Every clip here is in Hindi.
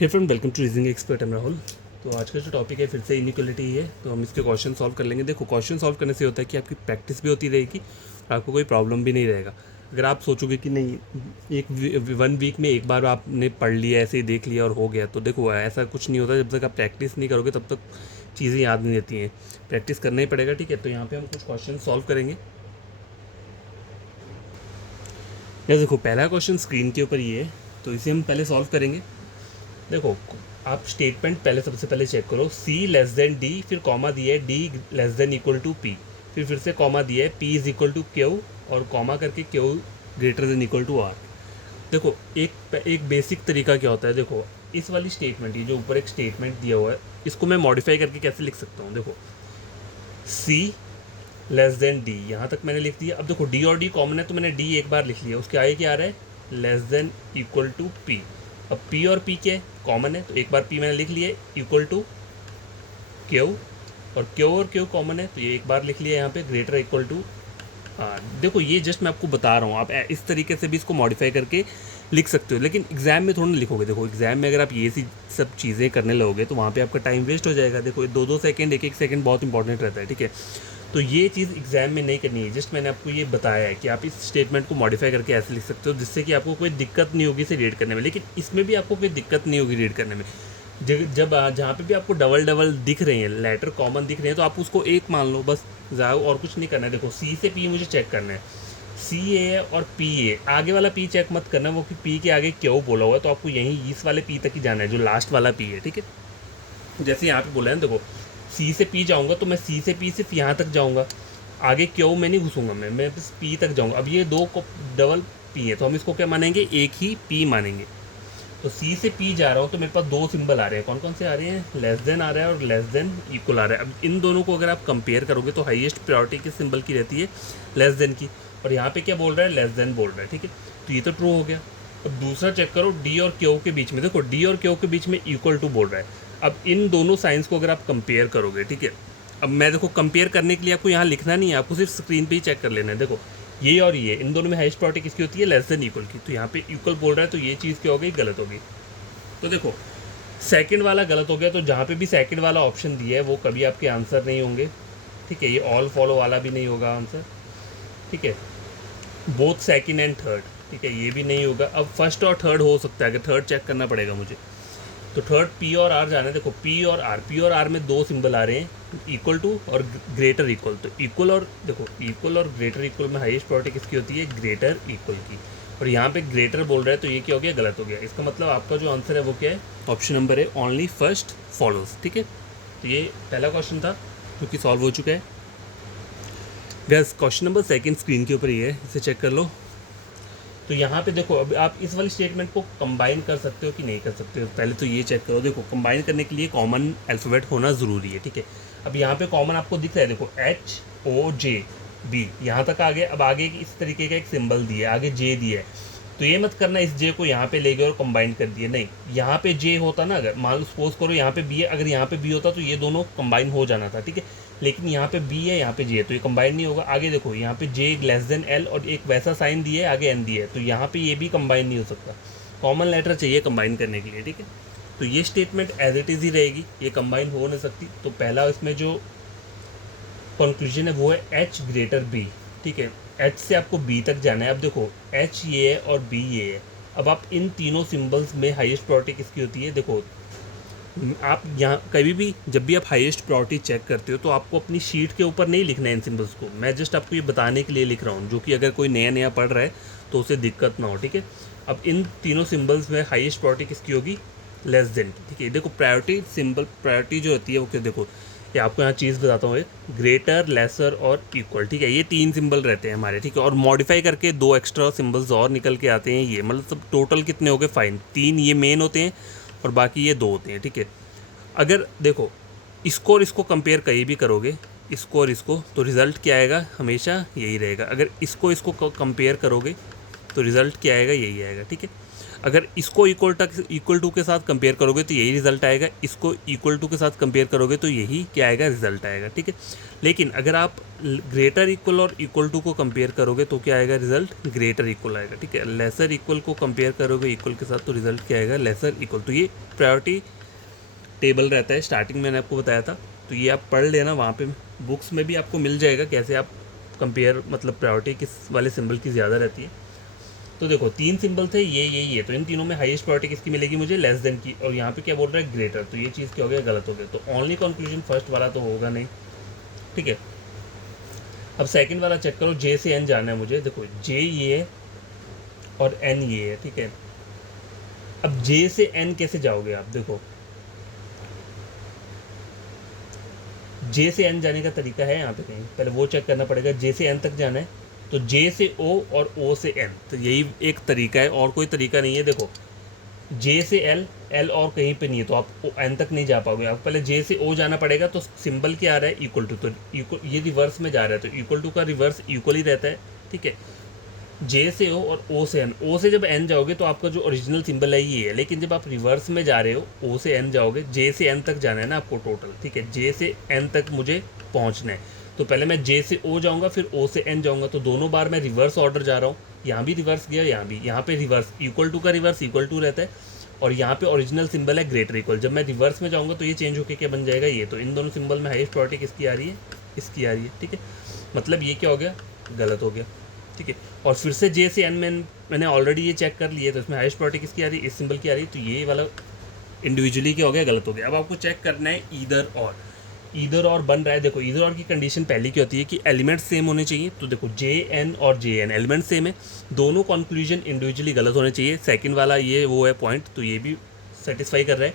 Hey friend, welcome to reasoning expert. I'm Rahul. तो आज का जो टॉपिक है फिर से इनइक्वालिटी है, तो हम इसके क्वेश्चन सॉल्व कर लेंगे। देखो, क्वेश्चन सॉल्व करने से होता है कि आपकी प्रैक्टिस भी होती रहेगी और आपको कोई प्रॉब्लम भी नहीं रहेगा। अगर आप सोचोगे कि नहीं, एक 1 वीक में एक बार आपने पढ़ लिया, ऐसे ही देख लिया और हो गया, तो देखो ऐसा कुछ नहीं होता। जब तक आप प्रैक्टिस नहीं करोगे तब तक चीज़ें याद नहीं रहती हैं। प्रैक्टिस करना ही पड़ेगा, ठीक है। तो यहाँ पर हम कुछ क्वेश्चन सॉल्व करेंगे। या देखो, पहला क्वेश्चन स्क्रीन के ऊपर ये है, तो इसे हम पहले सॉल्व करेंगे। देखो, आप स्टेटमेंट पहले सबसे पहले चेक करो। सी लेस देन डी, फिर कॉमा दिया है D less than equal to P, फिर से कॉमा दिया है P is equal to Q और कॉमा करके Q greater than equal to R. देखो, एक बेसिक तरीका क्या होता है। देखो, इस वाली स्टेटमेंट, ये जो ऊपर एक स्टेटमेंट दिया हुआ है, इसको मैं मॉडिफाई करके कैसे लिख सकता हूँ। देखो, सी लेस देन डी, यहाँ तक मैंने लिख दिया। अब देखो, डी और डी कॉमन है तो मैंने डी एक बार लिख लिया, उसके आगे क्या आ रहा है, less than equal to P. अब पी और पी क्या है, कॉमन है, तो एक बार पी मैंने लिख लिया, इक्वल टू क्यू, और क्यू कॉमन है तो ये एक बार लिख लिया यहाँ पे, ग्रेटर इक्वल टू आर। देखो, ये जस्ट मैं आपको बता रहा हूँ, आप इस तरीके से भी इसको मॉडिफाई करके लिख सकते हो, लेकिन एग्जाम में थोड़ा ना लिखोगे। देखो, एग्जाम में अगर आप ये सी सब चीज़ें करने लगोगे तो वहाँ पे आपका टाइम वेस्ट हो जाएगा। देखो, 2-2 सेकंड, 1-1 सेकंड बहुत इंपॉर्टेंट रहता है, ठीक है। तो ये चीज़ एग्जाम में नहीं करनी है। जस्ट मैंने आपको ये बताया है कि आप इस स्टेटमेंट को मॉडिफाई करके ऐसे लिख सकते हो जिससे कि आपको कोई दिक्कत नहीं होगी इसे रीड करने में। लेकिन इसमें भी आपको कोई दिक्कत नहीं होगी रीड करने में। जब जहाँ पे भी आपको डबल डबल दिख रहे हैं, लेटर कॉमन दिख रहे हैं, तो आप उसको एक मान लो बस, जाओ और कुछ नहीं करना है। देखो, सी से पी मुझे चेक करना है, सी ए और पी ए, आगे वाला पी चेक मत करना, वो कि पी के आगे क्यों बोला हुआ है, तो आपको यहीं इस वाले पी तक ही जाना है जो लास्ट वाला पी है, ठीक है। जैसे यहाँ पे बोला है ना, देखो, सी से पी जाऊँगा तो मैं सी से पी सिर्फ यहाँ तक जाऊँगा, आगे क्यों में नहीं घुसूँगा, मैं बस पी तक जाऊँगा। अब ये दो को डबल पी है तो हम इसको क्या मानेंगे, एक ही पी मानेंगे। तो सी से पी जा रहा हूँ तो मेरे पास दो सिंबल आ रहे हैं। कौन कौन से आ रहे हैं, लेस देन आ रहा है और लेस देन इक्वल आ रहा है। अब इन दोनों को अगर आप कंपेयर करोगे तो हाईएस्ट प्रायोरिटी किस सिंबल की रहती है, लेस देन की। और यहाँ पे क्या बोल रहा है, लेस देन बोल रहा है, ठीक है। तो ये तो ट्रू हो गया। अब दूसरा चेक करो, डी और क्यू के बीच में। देखो, डी और क्यू के बीच में इक्वल टू बोल रहा है। अब इन दोनों साइंस को अगर आप कंपेयर करोगे, ठीक है। अब मैं देखो, कंपेयर करने के लिए आपको यहाँ लिखना नहीं है, आपको सिर्फ स्क्रीन पे ही चेक कर लेना है। देखो, ये और ये, इन दोनों में हाईएस्ट प्रायोरिटी किसकी होती है, लेस देन इक्वल की। तो यहाँ पे इक्वल बोल रहा है तो ये चीज़ क्या हो गई, गलत हो गई। तो देखो, सेकंड वाला गलत हो गया, तो जहाँ पे भी सेकंड वाला ऑप्शन दिया है वो कभी आपके आंसर नहीं होंगे, ठीक है। ये ऑल फॉलो वाला भी नहीं होगा आंसर, ठीक है। बोथ सेकंड एंड थर्ड, ठीक है, ये भी नहीं होगा। अब फर्स्ट और थर्ड हो सकता है, अगर थर्ड चेक करना पड़ेगा मुझे। तो थर्ड पी और आर जाना है। देखो, पी और आर में दो सिंबल आ रहे हैं, इक्वल टू और ग्रेटर इक्वल। तो इक्वल और देखो, इक्वल और ग्रेटर इक्वल में हाईएस्ट प्रायोरिटी किसकी होती है, ग्रेटर इक्वल की। और यहाँ पे ग्रेटर बोल रहा है तो ये क्या हो गया, गलत हो गया। इसका मतलब आपका जो आंसर है वो क्या है, ऑप्शन नंबर है, ओनली फर्स्ट फॉलोज, ठीक है। तो ये पहला क्वेश्चन था जो कि सॉल्व हो चुका है। Gas, question number second screen के ऊपर ये है, इसे चेक कर लो। तो यहाँ पे देखो, अब आप इस वाली स्टेटमेंट को कंबाइन कर सकते हो कि नहीं कर सकते हो, पहले तो ये चेक करो। देखो, कंबाइन करने के लिए कॉमन अल्फ़ाबेट होना ज़रूरी है, ठीक है। अब यहाँ पे कॉमन आपको दिख रहा है, देखो HOJB यहाँ तक आ गया। अब आगे इस तरीके का एक सिंबल दिया है, आगे जे दिया है, तो ये मत करना इस जे को यहाँ पे ले गए और कंबाइन कर दिए, नहीं। यहाँ पे जे होता ना, अगर मान लो सपोज करो यहाँ पे बी है, अगर यहाँ पे बी होता तो ये दोनों कंबाइन हो जाना था, ठीक है। लेकिन यहाँ पे बी है, यहाँ पे जे है, तो ये कंबाइन नहीं होगा। आगे देखो, यहाँ पे जे लेस देन एल और एक वैसा साइन दिया है, आगे एन दिया है, तो यहाँ पे ये भी कंबाइन नहीं हो सकता। कॉमन लेटर चाहिए कंबाइन करने के लिए, ठीक है। तो ये स्टेटमेंट एज इट इज़ ही रहेगी, ये कंबाइन हो नहीं सकती। तो पहला इसमें जो कंक्लूजन है वो है एच ग्रेटर बी, ठीक है। एच से आपको बी तक जाना है। अब देखो, एच ये है और बी ये है। अब आप इन तीनों सिंबल्स में हाईएस्ट प्रायोरिटी किसकी होती है, देखो, आप यहाँ कभी भी जब भी आप हाईएस्ट प्रायोरिटी चेक करते हो तो आपको अपनी शीट के ऊपर नहीं लिखना है इन सिंबल्स को। मैं जस्ट आपको ये बताने के लिए लिख रहा हूँ, जो कि अगर कोई नया नया पढ़ रहा है तो उसे दिक्कत ना हो, ठीक है। अब इन तीनों सिंबल्स में हाईएस्ट प्रायोरिटी किसकी होगी, लेस देन, ठीक है। देखो, प्रायोरिटी सिंबल, प्रायोरिटी जो होती है वो क्या, देखो, ये आपको यहाँ चीज़ बताता हूँ, ग्रेटर, लेसर और इक्वल, ठीक है। ये तीन सिंबल रहते हैं हमारे, ठीक है। और मॉडिफाई करके दो एक्स्ट्रा सिंबल्स और निकल के आते हैं, ये मतलब सब टोटल कितने हो गए, 5। 3 ये मेन होते हैं और बाकी ये 2 होते हैं, ठीक है। अगर देखो, इसको और इसको कंपेयर कहीं भी करोगे, इसको और इसको, तो रिज़ल्ट क्या आएगा, हमेशा यही रहेगा। अगर इसको इसको कंपेयर करोगे तो रिज़ल्ट क्या आएगा, यही आएगा, ठीक है। अगर इसको इक्वल टू के साथ कंपेयर करोगे तो यही रिजल्ट आएगा, इसको इक्वल टू के साथ कंपेयर करोगे तो यही क्या आएगा, रिजल्ट आएगा, ठीक है। लेकिन अगर आप ग्रेटर इक्वल और इक्वल टू को कंपेयर करोगे तो क्या आएगा, रिजल्ट ग्रेटर इक्वल आएगा, ठीक है। लेसर इक्वल को कंपेयर करोगे इक्वल के साथ तो रिजल्ट क्या आएगा, लेसर इक्वल। तो ये प्रायोरिटी टेबल रहता है, स्टार्टिंग में मैंने आपको बताया था, तो ये आप पढ़ लेना, वहाँ पे बुक्स में भी आपको मिल जाएगा कैसे आप कंपेयर, मतलब प्रायोरिटी किस वाले सिंबल की ज़्यादा रहती है। तो देखो 3 सिंबल थे, ये तो इन तीनों में हाईएस्ट प्रायोरिटी किसकी मिलेगी मुझे, लेस देन की, और यहाँ पे क्या बोल रहा है, ग्रेटर, तो ये चीज़ क्या हो गया, गलत हो गया। तो ओनली कंक्लूजन फर्स्ट वाला तो होगा नहीं, ठीक है। अब सेकंड वाला चेक करो, जे से एन जाना है मुझे, देखो जे ये है और एन ये है, ठीक है। अब जे से एन कैसे जाओगे आप, देखो जे से एन जाने का तरीका है यहाँ पे कहीं, पहले वो चेक करना पड़ेगा। जे से एन तक जाना है तो जे से ओ और ओ से एन, तो यही एक तरीका है, और कोई तरीका नहीं है। देखो जे से एल, एल और कहीं पे नहीं है तो आप एन तक नहीं जा पाओगे, आपको पहले जे से ओ जाना पड़ेगा। तो सिंबल क्या आ रहा है, इक्वल टू, तो इक्वल, ये रिवर्स में जा रहा है तो इक्वल टू का रिवर्स इक्वल ही रहता है, ठीक है। जे से ओ और ओ से एन, ओ से जब एन जाओगे तो आपका जो ओरिजिनल सिंबल है ये है, लेकिन जब आप रिवर्स में जा रहे हो ओ से एन जाओगे, जे से एन तक जाना है ना आपको टोटल, ठीक है। जे से एन तक मुझे पहुंचना है, तो पहले मैं जे से ओ जाऊंगा फिर ओ से एन जाऊंगा, तो दोनों बार मैं रिवर्स ऑर्डर जा रहा हूँ। यहाँ भी रिवर्स गया, यहाँ भी, यहाँ पे रिवर्स इक्वल टू का रिवर्स इक्वल टू रहता है, और यहाँ पे ओरिजिनल सिंबल है ग्रेटर इक्वल। जब मैं रिवर्स में जाऊँगा तो ये चेंज होकर क्या बन जाएगा, ये। तो इन दोनों सिंबल में हाईएस्ट प्रायोरिटी किसकी आ रही है, इसकी आ रही है, ठीक है। मतलब ये क्या हो गया, गलत हो गया, ठीक है। और फिर से जे से एन में मैंने ऑलरेडी ये चेक कर लिया, तो इसमें हाईएस्ट प्रायोरिटी किसकी आ रही है, इस सिंबल की आ रही है, तो ये वाला इंडिविजुअली क्या हो गया, गलत हो गया। अब आपको चेक करना है ईदर और बन रहा है। देखो ईदर और की कंडीशन पहली क्या होती है कि एलिमेंट्स सेम होने चाहिए, तो देखो जे एन और जे एन एलिमेंट सेम है, दोनों कंक्लूजन इंडिविजुअली गलत होने चाहिए। सेकंड वाला ये वो है पॉइंट, तो ये भी सेटिस्फाई कर रहा है।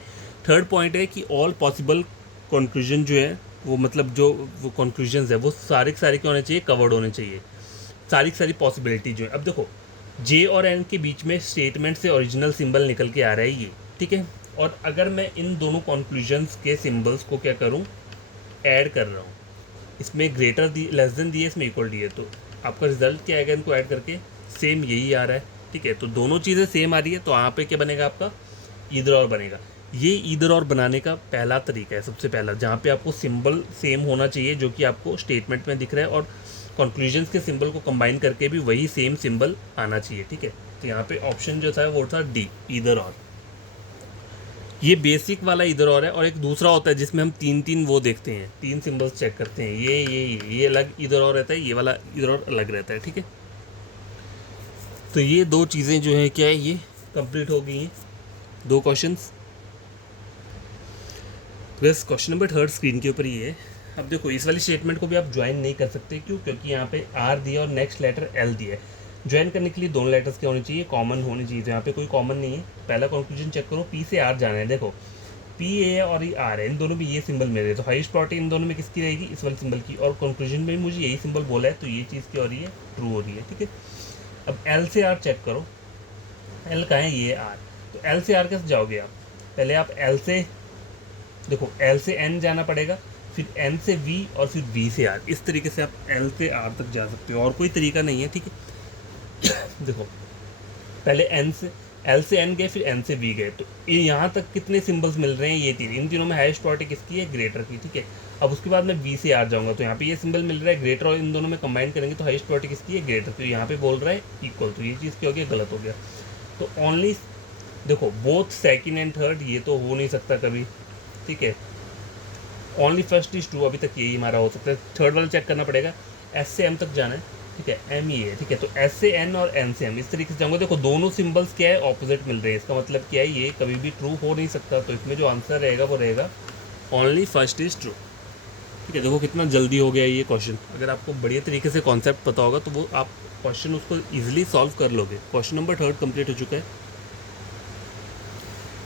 थर्ड पॉइंट है कि ऑल पॉसिबल कंक्लूजन जो है वो, मतलब जो वो कंक्लूजन्स है वो सारे के सारे क्या होने चाहिए, कवर्ड होने चाहिए, सारी की सारी पॉसिबिलिटी जो है। अब देखो जे और एन के बीच में स्टेटमेंट से ओरिजिनल सिंबल निकल के आ रहा है ये, ठीक है। और अगर मैं इन दोनों कंक्लूजन्स के सिंबल्स को क्या करूं, ऐड कर रहा हूँ, इसमें ग्रेटर दी, लेस देन दिए, इसमें इक्वल दिए, तो आपका रिजल्ट क्या आएगा, इनको ऐड करके सेम यही आ रहा है, ठीक है। तो दोनों चीज़ें सेम आ रही है, तो यहाँ पे क्या बनेगा आपका, ईदर और बनेगा। ये ईदर और बनाने का पहला तरीका है, सबसे पहला, जहाँ पे आपको सिंबल सेम होना चाहिए जो कि आपको स्टेटमेंट में दिख रहा है, और कंक्लूजन्स के सिंबल को कंबाइन करके भी वही सेम सिंबल आना चाहिए, ठीक है। तो यहाँ पे ऑप्शन जो था वो था डी, ईदर और। ये बेसिक वाला इधर और है, और एक दूसरा होता है जिसमें हम तीन वो देखते हैं, 3 सिंबल्स चेक करते हैं, ये अलग इधर और रहता है, ये वाला इधर और अलग रहता है, ठीक है। तो ये 2 चीज़ें जो है क्या है, ये कंप्लीट हो गई हैं, 2 क्वेश्चंस। बस क्वेश्चन नंबर 3 स्क्रीन के ऊपर ये है। अब देखो इस वाली स्टेटमेंट को भी आप ज्वाइन नहीं कर सकते, क्यों, क्योंकि यहाँ पे आर दिया और नेक्स्ट लेटर एल दिया है। ज्वाइन करने के लिए दोनों लेटर्स क्या होनी चाहिए, कॉमन होनी चाहिए, तो यहाँ पे कोई कॉमन नहीं है। पहला कंक्लूजन चेक करो, पी से आर जाना है, देखो पी ए और ये आर है, इन दोनों में ये सिंबल मिल रहे हैं, तो हाईएस्ट प्रायोरिटी इन दोनों में किसकी रहेगी, इस वाले सिंबल की, और कंक्लूजन में मुझे यही सिंबल बोला है, तो ये चीज़ क्या हो रही है, ट्रू हो रही है, ठीक है। अब एल से आर चेक करो, एल कहाँ है, ये आर, तो एल से आर कैसे जाओगे आप, पहले आप एल से, देखो एल से एन जाना पड़ेगा, फिर एन से वी, और फिर वी से आर, इस तरीके से आप एल से आर तक जा सकते हो, और कोई तरीका नहीं है, ठीक है। देखो पहले एन से, एल से एन गए, फिर एन से वी गए, तो ये यहाँ तक कितने सिंबल्स मिल रहे हैं, ये 3, इन तीनों में हाईएस्ट प्रायोरिटी किसकी है, ग्रेटर की, ठीक है। अब उसके बाद मैं वी से आर जाऊँगा, तो यहाँ पे ये सिंबल मिल रहा है ग्रेटर, और इन दोनों में कंबाइन करेंगे तो हाईएस्ट प्रायोरिटी किसकी है, ग्रेटर, तो यहाँ पे बोल रहा है इक्वल, तो ये चीज़ क्या हो गया, गलत हो गया। तो ओनली, देखो बोथ सेकेंड एंड थर्ड ये तो हो नहीं सकता कभी, ठीक है। ओनली फर्स्ट इज ट्रू, अभी तक यही हमारा हो सकता है। थर्ड वाला चेक करना पड़ेगा, एस से एम तक जाना है, ठीक है, एम ही है, ठीक है। तो एस से एन और एन से एम, इस तरीके से जाऊँगा। देखो दोनों सिंबल्स क्या है, ऑपोजिट मिल रहे हैं, इसका मतलब क्या है, ये कभी भी ट्रू हो नहीं सकता, तो इसमें जो आंसर रहेगा वो रहेगा ओनली फर्स्ट इज ट्रू, ठीक है। देखो कितना जल्दी हो गया ये क्वेश्चन, अगर आपको बढ़िया तरीके से कॉन्सेप्ट पता होगा तो वो आप क्वेश्चन उसको ईजिली सॉल्व कर लोगे। क्वेश्चन नंबर 3 कंप्लीट हो चुका है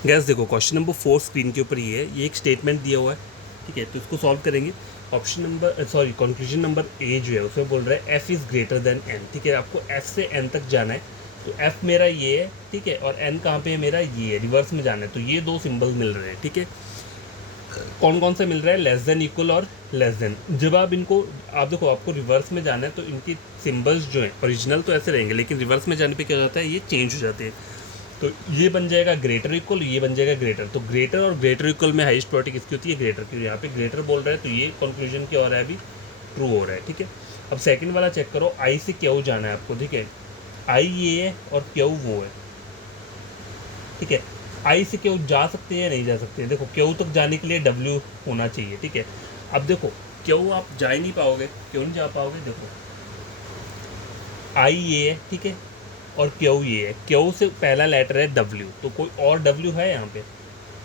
गैस। देखो क्वेश्चन नंबर 4 स्क्रीन के ऊपर ये है, ये एक स्टेटमेंट दिया हुआ है, ठीक है, तो इसको सॉल्व करेंगे। Option number, sorry conclusion number A जो है उसमें बोल रहा है F is greater than N, ठीक है। आपको एफ से एन तक जाना है, तो एफ मेरा ये है, ठीक है, और एन कहाँ पे है मेरा, ये है, रिवर्स में जाना है, तो ये 2 सिंबल मिल रहे हैं, ठीक है। कौन कौन सा मिल रहा है, लेस देन, इक्वल और लेस देन। जब आप इनको, आप देखो आपको रिवर्स में जाना है, तो इनकी सिंबल्स जो हैं ओरिजिनल तो ऐसे रहेंगे, लेकिन रिवर्स में जाने पे क्या हो जाता है, ये चेंज हो जाते हैं। तो ये बन जाएगा ग्रेटर इक्वल, ये बन जाएगा ग्रेटर। तो ग्रेटर और ग्रेटर इक्वल में हाईएस्ट प्रोबेबिलिटी किसकी होती है? ग्रेटर की। यहाँ पे ग्रेटर बोल रहा है तो ये कंक्लूजन क्या हो रहा है? अभी ट्रू हो रहा है, ठीक है। अब सेकंड वाला चेक करो, आई से क्यू जाना है आपको, ठीक है। आई ये है और क्यू वो है, ठीक है। आई से क्यू जा सकते हैं या नहीं जा सकते हैं? देखो क्यू तक जाने के लिए डब्ल्यू होना चाहिए, ठीक है। अब देखो क्यू आप जा ही नहीं पाओगे, क्यों नहीं जा पाओगे? देखो आई ये है, ठीक है, और क्यू ये है। क्यू से पहला लेटर है डब्ल्यू, तो कोई और डब्ल्यू है यहाँ पे?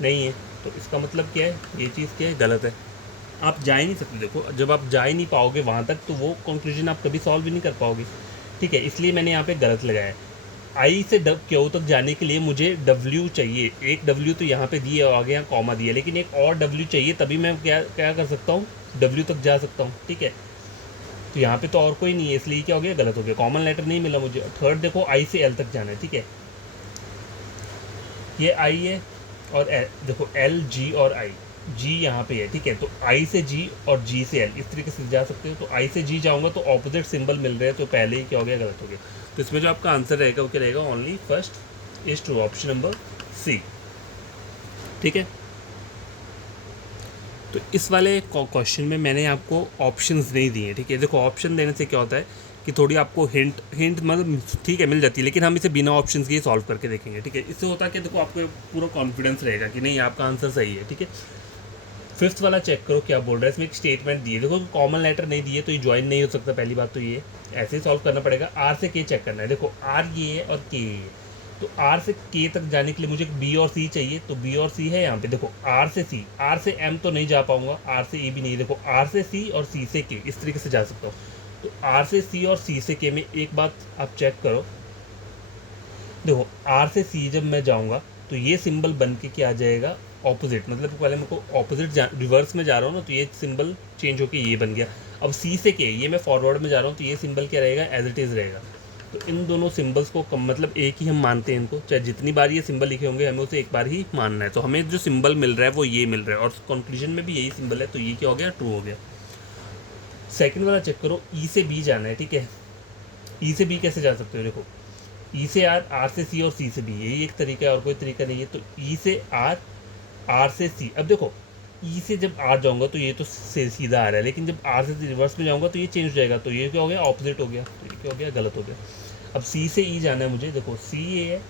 नहीं है। तो इसका मतलब क्या है? ये चीज़ क्या है? गलत है। आप जा ही नहीं सकते। देखो जब आप जा ही नहीं पाओगे वहाँ तक तो वो कंक्लूजन आप कभी सॉल्व भी नहीं कर पाओगे, ठीक है। इसलिए मैंने यहाँ पे गलत लगाया है। आई से क्यू तक जाने के लिए मुझे डब्ल्यू चाहिए, एक डब्ल्यू तो यहाँ पे दिए और आगे यहाँ कॉमा दिया, लेकिन एक और डब्ल्यू चाहिए, तभी मैं क्या क्या कर सकता हूँ? डब्ल्यू तक जा सकता हूँ, ठीक है। तो यहाँ पे तो और कोई नहीं है, इसलिए क्या हो गया? गलत हो गया, कॉमन लेटर नहीं मिला मुझे। थर्ड देखो आई से एल तक जाना है, ठीक है। ये आई है और एल, देखो एल जी और आई, जी यहाँ पे है, ठीक है। तो आई से जी और जी से एल इस तरीके से जा सकते हो। तो आई से जी जाऊँगा तो ऑपोजिट सिंबल मिल रहे हैं, तो पहले ही क्या हो गया? गलत हो गया। तो इसमें जो आपका आंसर रहेगा वो क्या रहेगा? Only first is true, option number C, ठीक है। तो इस वाले क्वेश्चन में मैंने आपको ऑप्शंस नहीं दिए, ठीक है। देखो ऑप्शन देने से क्या होता है कि थोड़ी आपको हिंट मतलब ठीक है मिल जाती है, लेकिन हम इसे बिना ऑप्शंस के सॉल्व करके देखेंगे, ठीक है। इससे होता है कि देखो आपको पूरा कॉन्फिडेंस रहेगा कि नहीं आपका आंसर सही है, ठीक है। फिफ्थ वाला चेक करो क्या बोल रहा है। इसमें एक स्टेटमेंट दिए, देखो कॉमन लेटर नहीं दिए तो ये ज्वाइन नहीं हो सकता, पहली बात तो ये ऐसे ही सॉल्व करना पड़ेगा। आर से के चेक करना है, देखो आर ये है और के ये है। तो आर से के तक जाने के लिए मुझे बी और सी चाहिए, तो बी और सी है यहाँ पे। देखो आर से सी, आर से एम तो नहीं जा पाऊंगा, आर से ए भी नहीं। देखो आर से सी और सी से के इस तरीके से जा सकता हूँ। तो आर से सी और सी से के में एक बात आप चेक करो, देखो आर से सी जब मैं जाऊँगा तो ये सिंबल बन के क्या आ जाएगा? ऑपोजिट। मतलब पहले मेरे को ऑपोजिट रिवर्स में जा रहा हूँ ना, तो ये सिंबल चेंज होके ये बन गया। अब सी से के ये मैं फॉरवर्ड में जा रहा हूँ, तो ये सिंबल क्या रहेगा? एज इट इज़ रहेगा। तो इन दोनों सिंबल्स को कम मतलब एक ही हम मानते हैं इनको, चाहे जितनी बार ये सिंबल लिखे होंगे हमें उसे एक बार ही मानना है। तो हमें जो सिंबल मिल रहा है वो ये मिल रहा है और कंक्लूजन में भी यही सिंबल है, तो ये क्या हो गया? ट्रू हो गया। सेकंड वाला चेक करो, ई से बी जाना है, ठीक है। ई से बी कैसे जा सकते हो? देखो ई से आर, आर से सी और सी से बी, यही एक तरीका है और कोई तरीका नहीं है। तो ई से आर, आर से सी। अब देखो ई से जब आर जाऊंगा तो ये तो से सीधा आ रहा है, लेकिन जब आर से रिवर्स में जाऊंगा तो ये चेंज हो जाएगा, तो ये क्या हो गया? ऑपोजिट हो गया। तो ये क्या हो गया? गलत हो गया। अब सी से ई जाना है मुझे, देखो सी ये है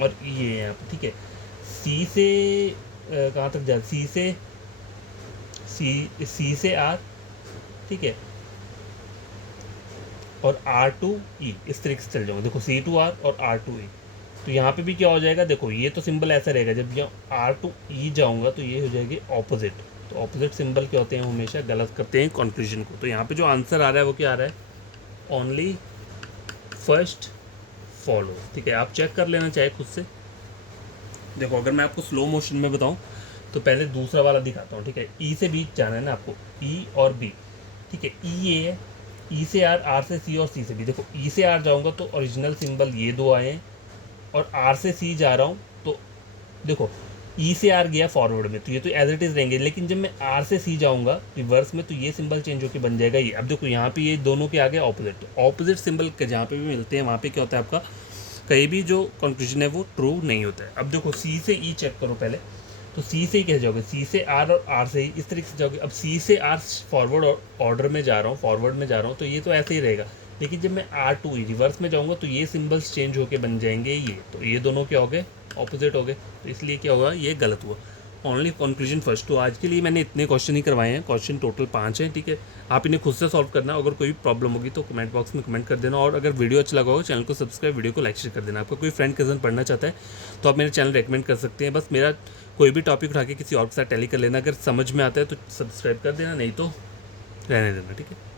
और ई ये है यहाँ पर, ठीक है। सी से कहाँ तक जा, सी से आर, ठीक है, और आर टू ई इस तरीके से चल जाऊँगा। देखो सी टू आर और आर टू ई, तो यहाँ पे भी क्या हो जाएगा? देखो ये तो सिंबल ऐसा रहेगा, जब यहाँ आर टू ई जाऊँगा तो ये हो जाएगी ऑपोजिट। तो ऑपोजिट सिंबल क्या होते हैं? हमेशा गलत करते हैं कंक्लूजन को। तो यहाँ पे जो आंसर आ रहा है वो क्या आ रहा है? ओनली फर्स्ट फॉलो, ठीक है। आप चेक कर लेना चाहे खुद से। देखो अगर मैं आपको स्लो मोशन में बताऊँ तो पहले दूसरा वाला दिखाता हूँ, ठीक है। ई से बी जाना है ना आपको, ई और बी, ठीक है। ई ये है, ई से आर, आर से सी और सी से बी। देखो ई से आर जाऊँगा तो ओरिजिनल सिंबल ये दो आए हैं, और आर से सी जा रहा हूँ तो देखो ई से आर गया फॉरवर्ड में, तो ये तो एज इट इज़ रहेंगे, लेकिन जब मैं आर से सी जाऊँगा रिवर्स में तो ये सिंबल चेंज होकर बन जाएगा ये। अब देखो यहाँ पे ये दोनों के आगे ऑपोजिट, ऑपोजिट सिंबल जहाँ पे भी मिलते हैं वहाँ पे क्या होता है? आपका कहीं भी जो कंक्लूजन है वो ट्रू नहीं होता है। अब देखो सी से ई चेक करो पहले, तो सी से ही कैसे जाओगे? सी से आर और आर से ही इस तरीके से जाओगे। अब सी से आर फॉरवर्ड ऑर्डर में जा रहा हूँ, फॉरवर्ड में जा रहा हूँ, तो ये तो ऐसे ही रहेगा, लेकिन जब मैं आर टू ई रिवर्स में जाऊँगा तो ये सिंबल्स चेंज होके बन जाएंगे ये, तो ये दोनों क्या हो गए? ऑपोजिट हो गए। तो इसलिए क्या होगा? ये गलत हुआ। Only conclusion first. तो आज के लिए मैंने इतने क्वेश्चन ही करवाए हैं, क्वेश्चन टोटल 5 हैं, ठीक है। आप इन्हें खुद से सॉल्व करना। अगर कोई भी प्रॉब्लम होगी तो कमेंट बॉक्स में कमेंट कर देना, और अगर वीडियो अच्छा लगा हो चैनल को सब्सक्राइब, वीडियो को लाइक शेयर कर देना। आपका कोई फ्रेंड कज़न पढ़ना चाहता है तो आप मेरे चैनल रेकमेंड कर सकते हैं। बस मेरा कोई भी टॉपिक उठा के किसी और के साथ टैली कर लेना, अगर समझ में आता है तो सब्सक्राइब कर देना, नहीं तो रहने देना, ठीक है।